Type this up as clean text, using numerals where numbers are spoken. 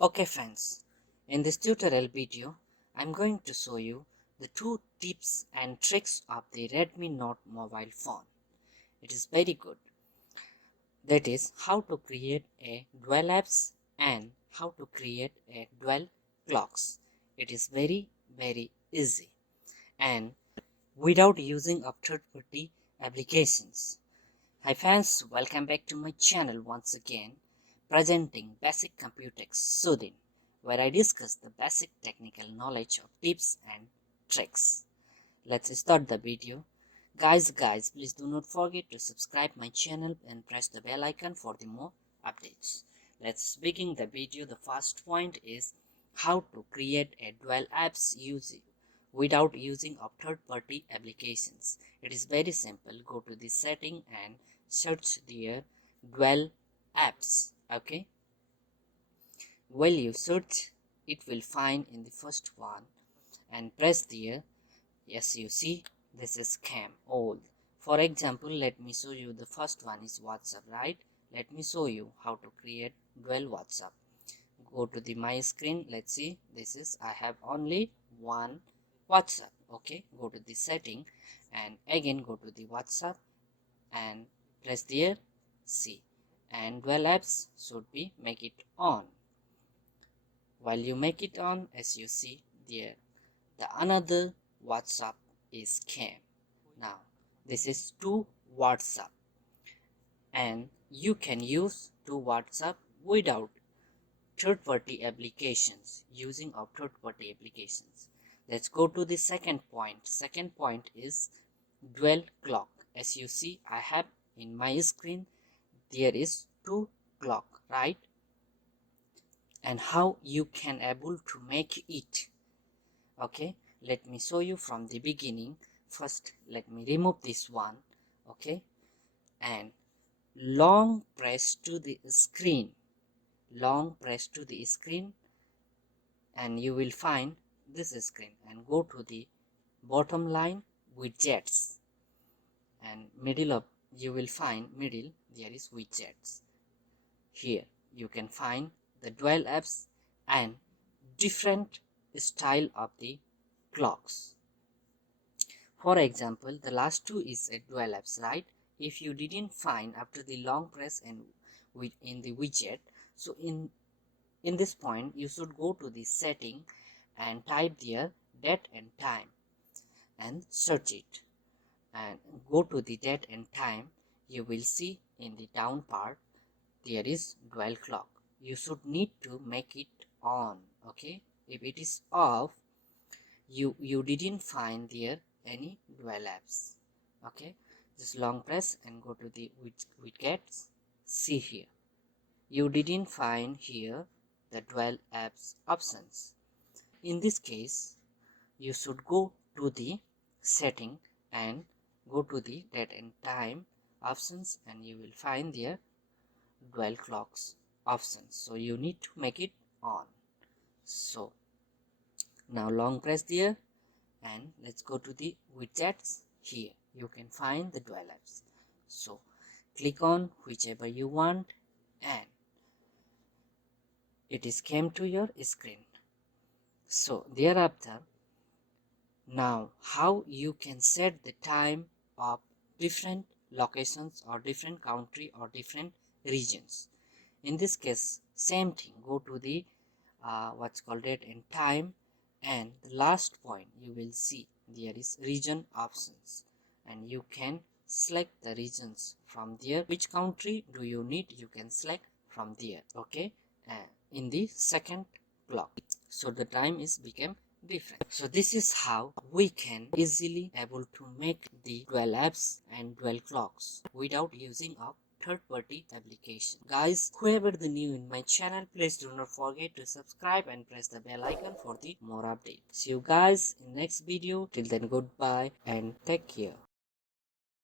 Okay friends, in this tutorial video, I'm going to show you the two tips and tricks of the Redmi Note mobile phone. It is very good. That is how to create a dual apps and how to create a dual clocks. It is very easy and without using of third-party applications. Hi fans, welcome back to my channel once again, presenting Basic Computex Soothing, where I discuss the basic technical knowledge of tips and tricks. Let's start the video. Guys, please do not forget to subscribe my channel and press the bell icon for the more updates. Let's begin the video. The first point is how to create a dual apps without using of third-party applications. It is very simple. Go to the setting and search there dual apps. Okay, while you search it will find in the first one and press there. Yes, you see this is cam old. For example, let me show you. The first one is WhatsApp, right? Let me show you how to create dual WhatsApp. Go to the my screen. Let's see, this is I have only one WhatsApp. Okay, go to the setting and again go to the WhatsApp and press there, see, and dual apps should be make it on. While you make it on, as you see there, the another WhatsApp is came. Now this is two WhatsApp and you can use two WhatsApp without third-party applications, using of third-party applications. Let's go to the second point. Second point is dual clock. As you see, I have in my screen there is two clock, right? And how you can able to make it. Okay, let me show you from the beginning. First let me remove this one. Okay, and long press to the screen, and you will find this screen, and go to the bottom line widgets, and middle of you will find middle there is widgets. Here you can find the dual apps and different style of the clocks. For example, the last two is a dual apps, right? If you didn't find after the long press and in the widget, so in this point you should go to the setting and type there date and time and search it, and go to the date and time. You will see in the down part there is dual clock. You should need to make it on. Okay, if it is off, you didn't find there any dual apps. Okay, just long press and go to the widgets. See here, you didn't find here the dual apps options. In this case, you should go to the setting and go to the date and time options, and you will find there dual clocks options. So you need to make it on. So now long press there and let's go to the widgets. Here you can find the dual apps. So click on whichever you want and it is came to your screen. So thereafter, now how you can set the time of different locations or different country or different regions. In this case, same thing, go to the what's called date and time, and the last point you will see there is region options, and you can select the regions from there. Which country do you need, you can select from there. Okay, in the second clock, so the time is become different. So this is how we can easily able to make the dual apps and dual clocks without using a third-party application. Guys, whoever the new in my channel, please do not forget to subscribe and press the bell icon for the more updates. See you guys in next video. Till then, goodbye and take care.